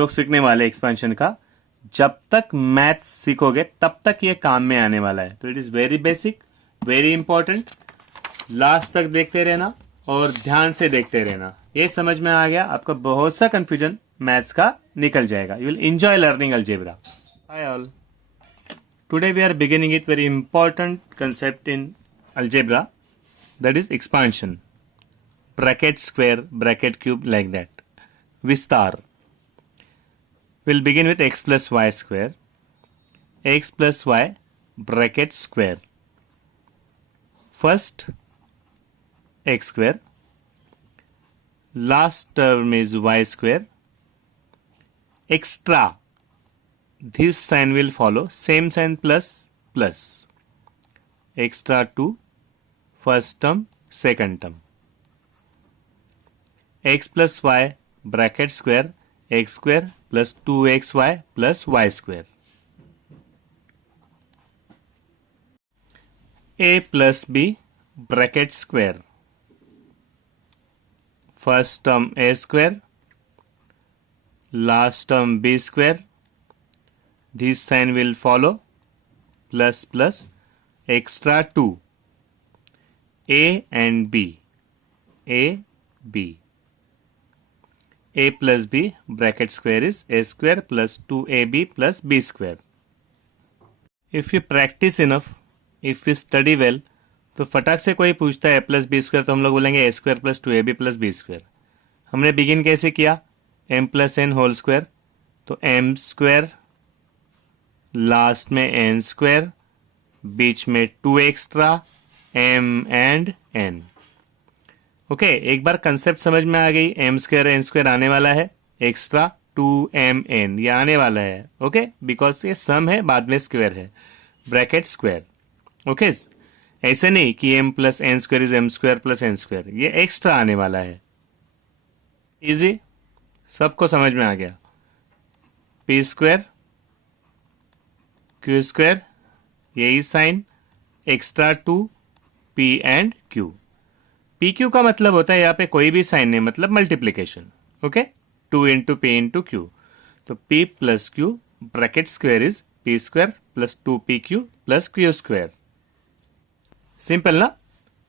लोग सीखने वाले एक्सपेंशन का। जब तक मैथ सीखोगे तब तक ये काम में आने वाला है। तो it is very basic, very important. Last तक देखते रहना और ध्यान से देखते रहना। ये समझ में आ गया, आपका बहुत सा कंफ्यूजन मैथ्स का निकल जाएगा। You will enjoy learning algebra. Hi all, today we are beginning with very important concept in algebra, that is expansion, bracket square, bracket cube, like that. Vistar. We'll begin with x plus y square, x plus y bracket square. First x square, last term is y square, extra, this sign will follow, same sign plus plus, extra 2 first term, second term. X plus y bracket square, x square plus 2xy plus y square. A plus b bracket square. First term a square, last term b square. This sign will follow, plus plus, extra 2. A and B, A, B. A plus B bracket square is A square plus 2AB plus B square. If you practice enough, if you study well, तो फटाक से कोई पूछता है A plus B square तो हम लोग बोलेंगे A square plus 2AB plus B square. हमने बिगिन कैसे किया? M plus N whole square, तो M स्क्वायर, लास्ट में N स्क्वायर, बीच में 2 extra, m and n. Okay, एक बार कंसेप्ट समझ में आ गई, m स्क्वायर n स्क्वायर आने वाला है, एक्स्ट्रा 2mn ये आने वाला है. ओके, बिकॉज ये सम है, बाद में स्क्वायर है, ब्रैकेट स्क्वायर. ओके, ऐसे नहीं कि m plus N square is m square plus N square, ये एक्स्ट्रा आने वाला है. इजी, सबको समझ में आ गया. p स्क्वायर q स्क्वायर, यही sign, extra 2 P and Q. P Q का मतलब होता है यहाँ पे कोई भी साइन नहीं, मतलब multiplication. Okay, 2 into P into Q. तो P plus Q bracket square is P square plus 2PQ plus Q square. Simple ना.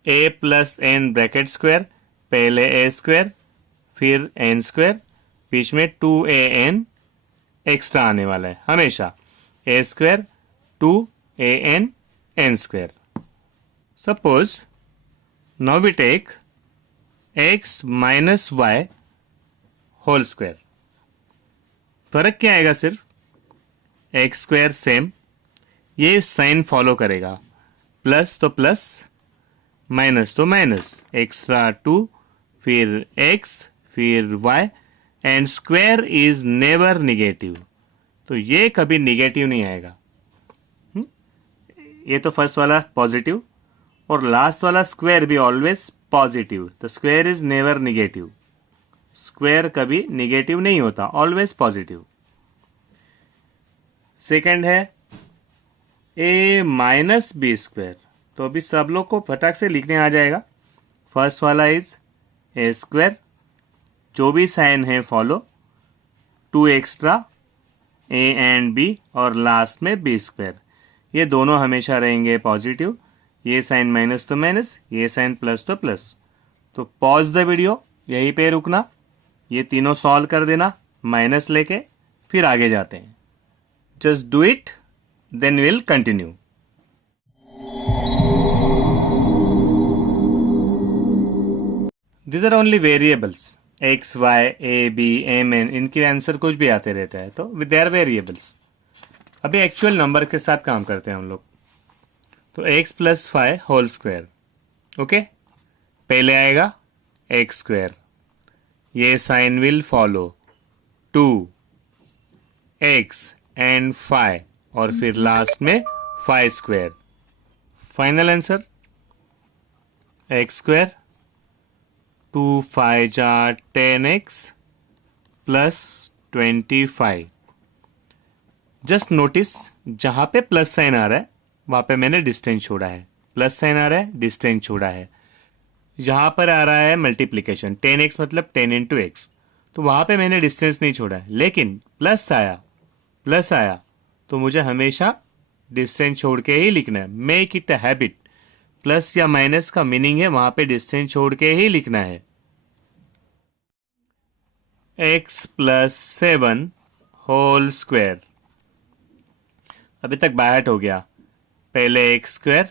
A plus N bracket square, पहले A स्क्वायर फिर N स्क्वायर, बीच में 2AN एक्स्ट्रा आने वाला है हमेशा. A square 2AN N square. Suppose now we take x minus y whole square. फर्क क्या आएगा? सिर्फ x स्क्वायर सेम, ये साइन फॉलो करेगा, प्लस तो प्लस, माइनस तो माइनस, एक्स्ट्रा 2 फिर x फिर y and square is never negative. तो ये कभी निगेटिव नहीं आएगा. ये तो फर्स्ट वाला पॉजिटिव और लास्ट वाला स्क्वायर भी ऑलवेज पॉजिटिव. तो square is never negative, square कभी निगेटिव नहीं होता, ऑलवेज पॉजिटिव. सेकंड है a माइनस बी स्क्वायर. तो अभी सब लोग को फटाक से लिखने आ जाएगा. फर्स्ट वाला इज a स्क्वायर, जो भी साइन है follow, 2 extra a and b और लास्ट में b स्क्वायर. ये दोनों हमेशा रहेंगे पॉजिटिव. ये साइन माइनस तो माइनस, ये साइन प्लस तो प्लस. तो पॉज द वीडियो, यहीं पे रुकना, ये तीनों सॉल्व कर देना माइनस लेके, फिर आगे जाते हैं. Just do it, then will continue. This are only variables, X Y A B M N, इनके आंसर कुछ भी आते रहता है, तो दे आर वेरिएबल्स. अभी एक्चुअल नंबर के साथ काम करते हैं हम लोग. तो x plus 5 whole square. Okay, पहले आएगा x स्क्वायर, ये sign will follow 2x and 5 और फिर लास्ट में 5 square. Final answer x square 2 5 जा 10x प्लस 25. जस्ट नोटिस, जहां पे प्लस साइन आ रहा है वहां पे मैंने डिस्टेंस छोड़ा है, प्लस साइन आ रहा है, डिस्टेंस छोड़ा है. यहां पर आ रहा है मल्टीप्लीकेशन, 10x मतलब 10 इंटू एक्स. तो वहां पे मैंने डिस्टेंस नहीं छोड़ा है, लेकिन प्लस आया तो मुझे हमेशा डिस्टेंस छोड़ के ही लिखना है। Make it a habit. Plus या माइनस का मीनिंग है वहां पे डिस्टेंस छोड़ के ही लिखना है। x plus 7 whole square. अभी तक बायहट हो गया। पहले एक्स स्क्वायर,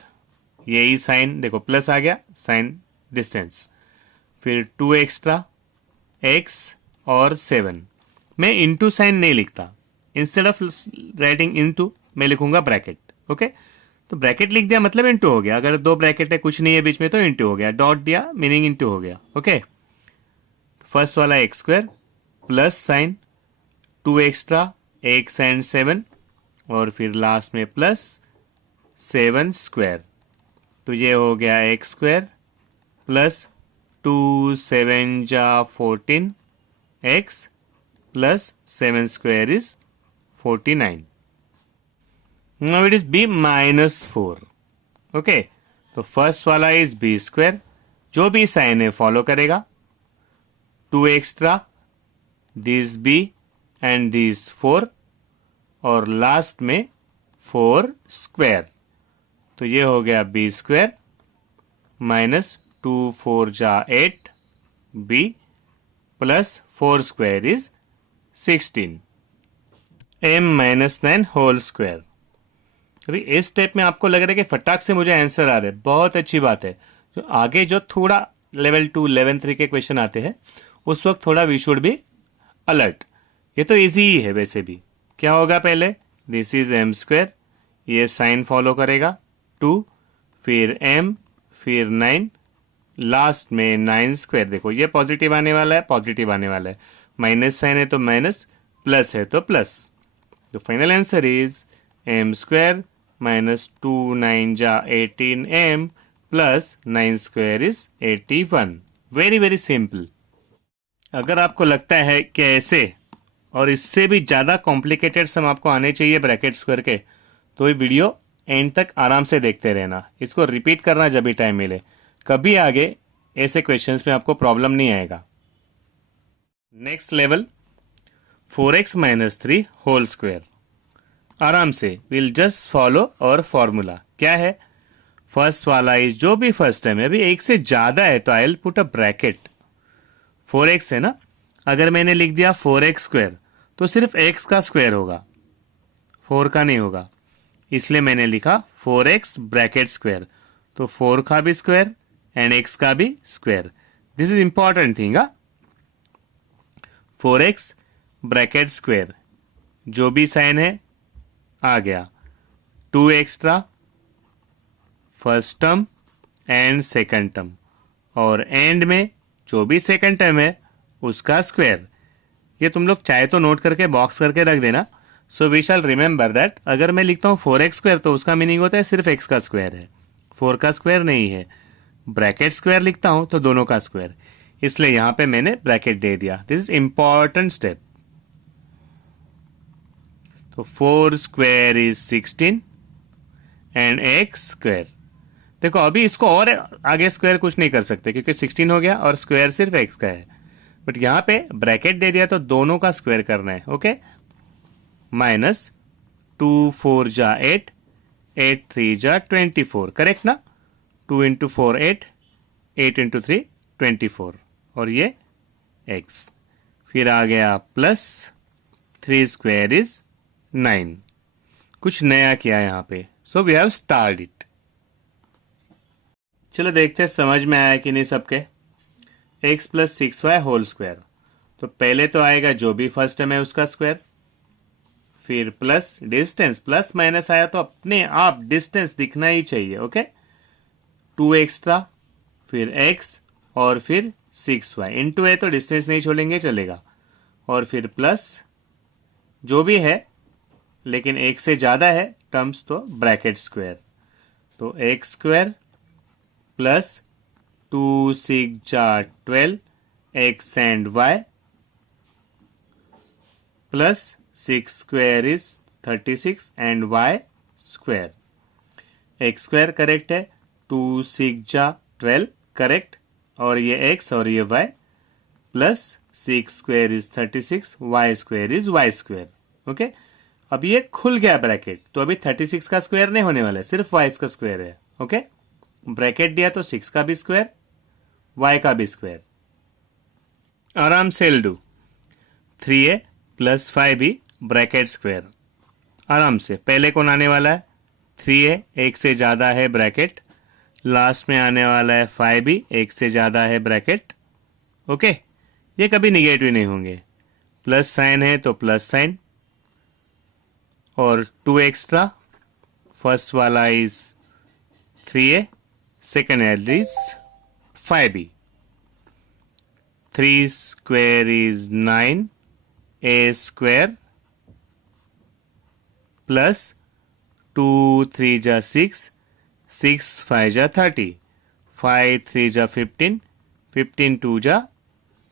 यही साइन देखो प्लस आ गया, साइन डिस्टेंस, फिर 2 एक्स्ट्रा x और 7। मैं इंटू साइन नहीं लिखता, इंस्टेड ऑफ राइटिंग इनटू मैं लिखूंगा ब्रैकेट। ओके, तो ब्रैकेट लिख दिया मतलब इंटू हो गया। अगर दो ब्रैकेट है कुछ नहीं है बीच में तो इंटू हो गया, डॉट दिया मीनिंग इंटू हो गया। ओके, फर्स्ट वाला x square plus sign 2 extra x and 7 और फिर लास्ट में प्लस 7 स्क्वायर। तो ये हो गया एक्स स्क्वायर प्लस 2 7 जा 14 X plus 7 square is 49. Now it is b minus 4. ओके, तो फर्स्ट वाला इज बी स्क्वायर, जो भी साइन है फॉलो करेगा। 2 extra this B and this 4 और लास्ट में 4 स्क्वायर। तो ये हो गया बी स्क्वायर माइनस 2 4 जा 8 B plus 4 square is 16 m minus 9 whole square. अभी इस स्टेप में आपको लग रहा है कि फटाक से मुझे आंसर आ रहे, बहुत अच्छी बात है। जो आगे जो थोड़ा लेवल 2 लेवल 3 के क्वेश्चन आते हैं उस वक्त थोड़ा वी शुड बी अलर्ट। ये तो इजी ही है वैसे भी। क्या होगा पहले, दिस इज एम स्क्वायर, ये साइन फॉलो करेगा 2 फिर m फिर 9 लास्ट में 9 स्क्वायर। देखो ये पॉजिटिव आने वाला है, पॉजिटिव आने वाला है, माइनस साइन है तो माइनस, प्लस है तो प्लस। तो final answer is m square minus 2 9 जा 18 m plus 9 square is 81। Very very simple. अगर आपको लगता है कि ऐसे और इससे भी ज़्यादा कॉम्प्लिकेटेड सम आपको आने चाहिए ब्रैकेट स्क्वायर के, तो ये वीडियो एंड तक आराम से देखते रहना, इसको रिपीट करना जब भी टाइम मिले। कभी आगे ऐसे क्वेश्चंस में आपको प्रॉब्लम नहीं आएगा। Next level 4x minus 3 whole square. आराम से विल जस्ट फॉलो और फॉर्मूला। क्या है, फर्स्ट वाला इज जो भी फर्स्ट टाइम है, अभी एक से ज्यादा है तो I will put a bracket. 4x है ना, अगर मैंने लिख दिया 4x स्क्वायर तो सिर्फ x का स्क्वायर होगा, 4 का नहीं होगा, इसलिए मैंने लिखा 4x ब्रैकेट स्क्वायर। तो 4 का भी स्क्वायर एंड x का भी square. This is important thing. 4x bracket square, जो भी साइन है आ गया, 2 extra first term and second term और एंड में जो भी सेकंड टर्म है उसका स्क्वायर। ये तुम लोग चाहे तो नोट करके बॉक्स करके रख देना। So we shall remember that अगर मैं लिखता हूँ 4x स्क्वायर तो उसका मीनिंग होता है सिर्फ x का स्क्वायर है, 4 का स्क्वायर नहीं है। ब्रैकेट स्क्वायर लिखता हूँ तो दोनों का स्क्वायर, इसलिए यहां पे मैंने ब्रैकेट दे दिया। This is important step. तो 4 square is 16 and x square. देखो अभी इसको और आगे स्क्वायर कुछ नहीं कर सकते क्योंकि 16 हो गया और स्क्वायर सिर्फ x का है, बट यहां पे ब्रैकेट दे दिया तो दोनों का स्क्वायर करना है। ओके, माइनस 2 4 जा 8 8 3 जा 24, करेक्ट ना। 2 इंटू 4 8 8 इंटू 3 24 और ये x। फिर आ गया प्लस 3 स्क्वायर इज 9। कुछ नया किया यहां पे, so we have start it. चलो देखते हैं समझ में आया कि नहीं सबके। x plus 6y whole square, तो पहले तो आएगा जो भी फर्स्ट टर्म है उसका स्क्वायर, फिर प्लस डिस्टेंस, प्लस माइनस आया तो अपने आप डिस्टेंस दिखना ही चाहिए। ओके, 2 एक्स्ट्रा फिर x और फिर 6y इंटू है तो डिस्टेंस नहीं छोड़ेंगे चलेगा, और फिर प्लस जो भी है लेकिन एक से ज्यादा है टर्म्स तो ब्रैकेट स्क्वायर। तो एक्स स्क्वायर प्लस 2 6 जा 12 X and Y plus 6 square is 36 and Y square. X square correct है, 2 6 जा 12 करेक्ट, और ये एक्स और ये Y plus 6 square is 36, y square is y square. Okay, अब ये खुल गया ब्रैकेट, तो अभी 36 का स्क्वायर नहीं होने वाला है, सिर्फ y का स्क्वायर है। ओके, ब्रैकेट दिया तो 6 का भी स्क्वायर, y का भी स्क्वायर। आराम से do 3a plus 5b bracket square. आराम से पहले कौन आने वाला है, 3a, एक से ज़्यादा है ब्रैकेट, लास्ट में आने वाला है 5b, एक से ज़्यादा है ब्रैकेट। ओके, ये कभी निगेटिव नहीं होंगे, प्लस साइन है तो प्लस साइन, और 2 एक्स्ट्रा, फर्स्ट वाला इज 3a, सेकेंड एड is 5b। 3 square is 9, a square plus 2 3 जा 6, 6 5 जा 30, 5 3 जा 15, 15 2 जा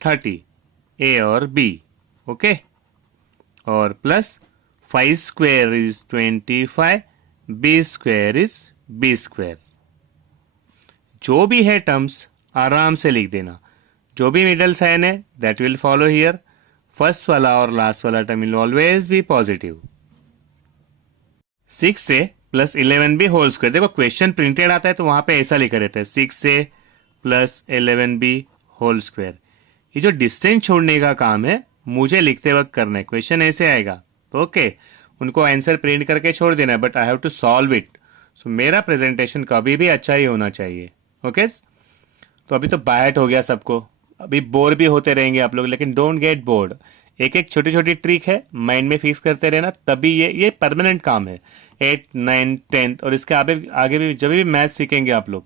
30, a और b। ओके, और plus 5 square is 25, b square is b square. जो भी है टर्म्स आराम से लिख देना, जो भी मिडल साइन है that will follow here. First वाला और लास्ट वाला term will always be positive. 6a plus 11b whole square, देखो क्वेश्चन प्रिंटेड आता है तो वहां पे ऐसा लिखा रहता है 6a plus 11b whole square. ये जो डिस्टेंस छोड़ने का काम है मुझे लिखते वक्त करना है, क्वेश्चन ऐसे आएगा तो ओके, उनको आंसर प्रिंट करके छोड़ देना है, but I have to solve it. So मेरा प्रेजेंटेशन कभी भी अच्छा ही होना चाहिए। ओके, तो अभी तो बायट हो गया सबको, अभी बोर भी होते रहेंगे आप लोग, लेकिन डोंट गेट बोर्ड। एक एक छोटी छोटी ट्रिक है, माइंड में फिक्स करते रहना, तभी ये परमानेंट काम है। 8 9 10 और इसके आगे भी जब भी मैथ सीखेंगे आप लोग,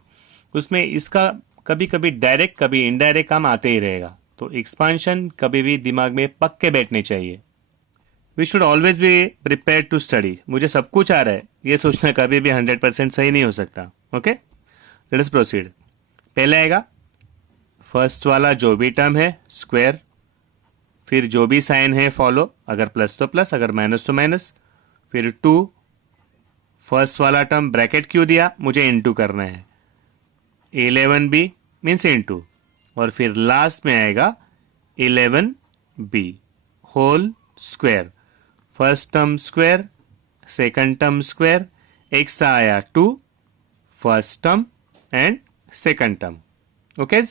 उसमें इसका कभी कभी डायरेक्ट कभी इनडायरेक्ट काम आते ही रहेगा। तो एक्सपांशन कभी भी दिमाग में पक्के बैठने चाहिए। We should always be prepare to study. मुझे सब कुछ आ रहा है ये सोचना कभी भी 100% सही नहीं हो सकता। Okay, let us proceed. पहले आएगा फर्स्ट वाला जो भी टर्म है स्क्वायर, फिर जो भी साइन है फॉलो, अगर प्लस तो प्लस, अगर माइनस तो माइनस, फिर 2, फर्स्ट वाला टर्म ब्रैकेट क्यों दिया, मुझे इनटू करना है, 11b मीन्स इनटू, और फिर लास्ट में आएगा 11b whole square. First term square, second term square, extra आया 2, first term and second term. Okay,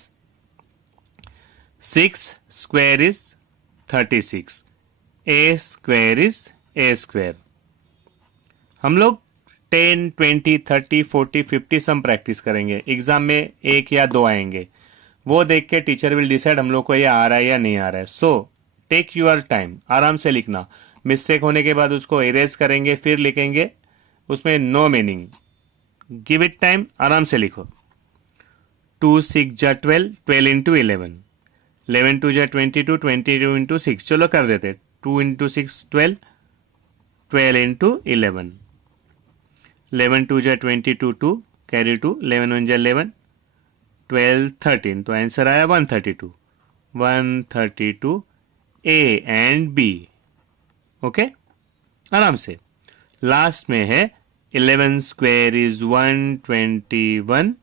6 square is 36, a square is a square. हम लोग 10 20 30 40 50 सम प्रैक्टिस करेंगे, एग्जाम में 1 या 2 आएंगे, वो देख के टीचर विल डिसाइड हम लोग को ये आ रहा है या नहीं आ रहा है। सो टेक यूर टाइम, आराम से लिखना, मिस्टेक होने के बाद उसको इरेज करेंगे फिर लिखेंगे, उसमें no meaning. Give it time, आराम से लिखो। 2 6 जा 12, 12 इंटू 11, 11 2 जा 22, 22 इंटू 6, चलो कर देते, 2 इंटू 6 12, 12 इंटू 11, 11 2 जा 22, 2 कैरी 2, 11 1 जा 11, 12 13, तो आंसर आया 132, 132 ए एंड बी। ओके, आराम से। लास्ट में है 11 स्क्वायर इज 121,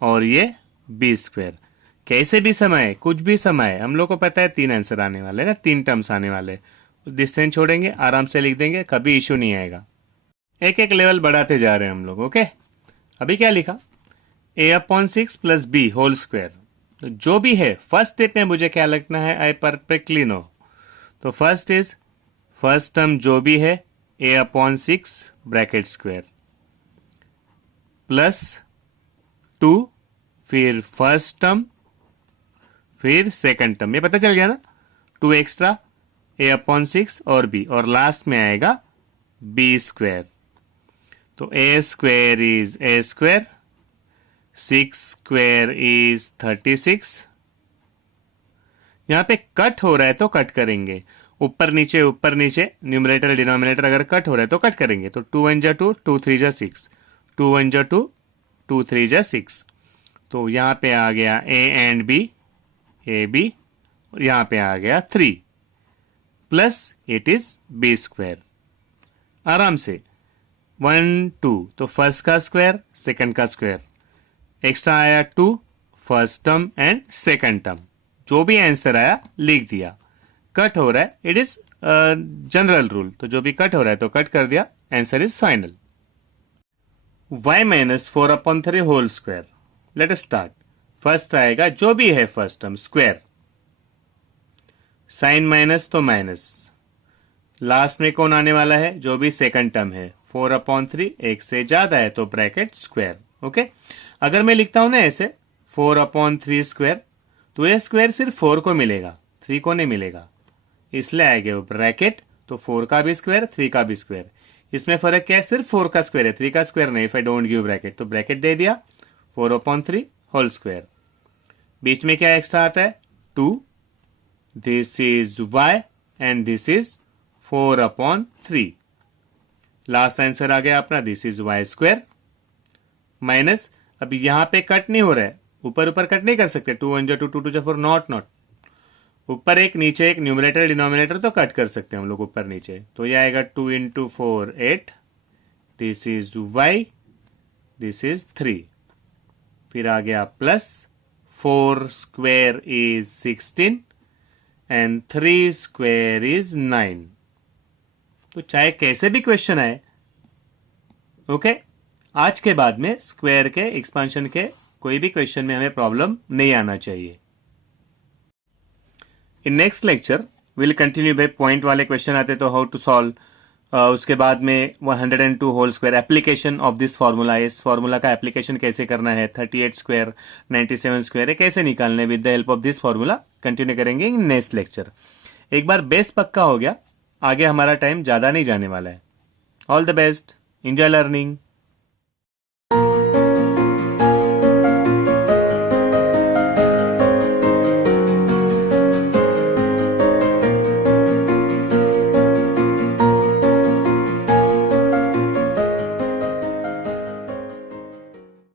और ये बी स्क्वायर। कैसे भी समय, कुछ भी समय, हम लोग को पता है 3 आंसर आने वाले ना, 3 टर्म्स आने वाले, डिस्टेंस छोड़ेंगे, आराम से लिख देंगे, कभी इश्यू नहीं आएगा। एक एक लेवल बढ़ाते जा रहे हैं हम लोग। ओके, अभी क्या लिखा, a/6 plus B whole square. तो जो भी है फर्स्ट स्टेप में मुझे क्या लिखना है, आई परफेक्टली नो। तो फर्स्ट इज फर्स्ट टर्म जो भी है a/6 ब्रैकेट स्क्वायर प्लस 2, फिर फर्स्ट टर्म, फिर सेकंड टर्म, ये पता चल गया ना, 2 एक्स्ट्रा a/6 और b, और लास्ट में आएगा b स्क्वायर। तो a square is a square, 6 square is 36। यहां पे कट हो रहा है तो कट करेंगे, ऊपर नीचे न्यूमरेटर डिनोमिनेटर अगर कट हो रहा है तो कट करेंगे। तो 2 1 जा 2, 2 3 जा 6, 2 1 जा 2, 2 3 जा 6। तो यहां पे आ गया a and b, A B, और यहां पे आ गया 3 plus it is b square. आराम से 1 2, तो फर्स्ट का स्क्वायर, सेकंड का स्क्वायर, एक्स्ट्रा आया 2, first term and second term, जो भी आंसर आया लिख दिया, कट हो रहा है इट इज जनरल रूल, तो जो भी कट हो रहा है तो कट कर दिया, answer is final. y minus 4/3 whole square, let us start. First आएगा जो भी है first term square, sign minus तो माइनस, लास्ट में कौन आने वाला है, जो भी सेकंड टर्म है 4/3, एक से ज्यादा है तो ब्रैकेट स्क्वायर। ओके, अगर मैं लिखता हूं ना ऐसे 4/3 स्क्वायर, तो ये स्क्वायर सिर्फ 4 को मिलेगा, 3 को नहीं मिलेगा, इसलिए आएगा वो ब्रैकेट, तो 4 का भी स्क्वायर 3 का भी स्क्वायर। इसमें फर्क क्या है, सिर्फ 4 का स्क्वायर है, 3 का स्क्वायर नहीं। If I don't give bracket तो ब्रैकेट दे दिया 4/3 होल स्क्वायर। बीच में क्या एक्स्ट्रा आता है 2, this is y and this is 4/3। Last answer आ गया अपना, this is y square minus, अभी यहां पे कट नहीं हो रहा है, ऊपर ऊपर कट नहीं कर सकते, 2 1 2 2 2 4 नॉट, ऊपर एक नीचे एक, न्यूमरेटर डिनोमिनेटर तो कट कर सकते हैं हम लोग ऊपर नीचे, तो ये आएगा 2 × 4 8, this is y, this is 3, फिर आ गया plus 4 square is 16 and 3 square is 9। तो चाहे कैसे भी क्वेश्चन आए, ओके, आज के बाद में स्क्वायर के एक्सपांशन के कोई भी क्वेश्चन में हमें प्रॉब्लम नहीं आना चाहिए। In next lecture will continue भाई, पॉइंट वाले क्वेश्चन आते तो हाउ टू सॉल्व, उसके बाद में 102 whole square, application of this formula, इस फार्मूला का एप्लीकेशन कैसे करना है, 38 स्क्वायर 97 स्क्वायर है कैसे निकालना है with the help of this formula, continue करेंगे इन नेक्स्ट लेक्चर। एक बार बेस पक्का हो गया, आगे हमारा टाइम ज्यादा नहीं जाने वाला है। All the best, enjoy learning.